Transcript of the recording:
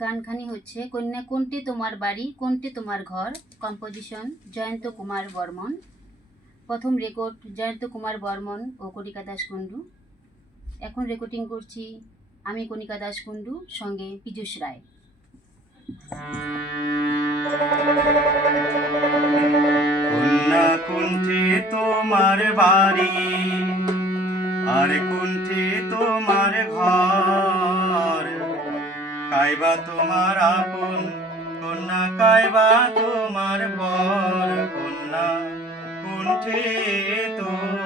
গানখানি হচ্ছে কন্যা কোনটি তোমার বাড়ি কোনটি তোমার ঘর, কম্পোজিশন জয়ন্ত কুমার বর্মন। প্রথম রেকর্ড জয়ন্ত কুমার বর্মন ও কণিকা দাস কুণ্ডু। এখন রেকর্ডিং করছি আমি কণিকা দাস কুণ্ডু, সঙ্গে পীযূষ রায়। কন্যা কোনটি তোমার বাড়ি আর কোনটি তোমার ঘর, কাইবা তোমার আপন কন্যা কাইবা তোমার বর, কন্যা কোনটি তোমার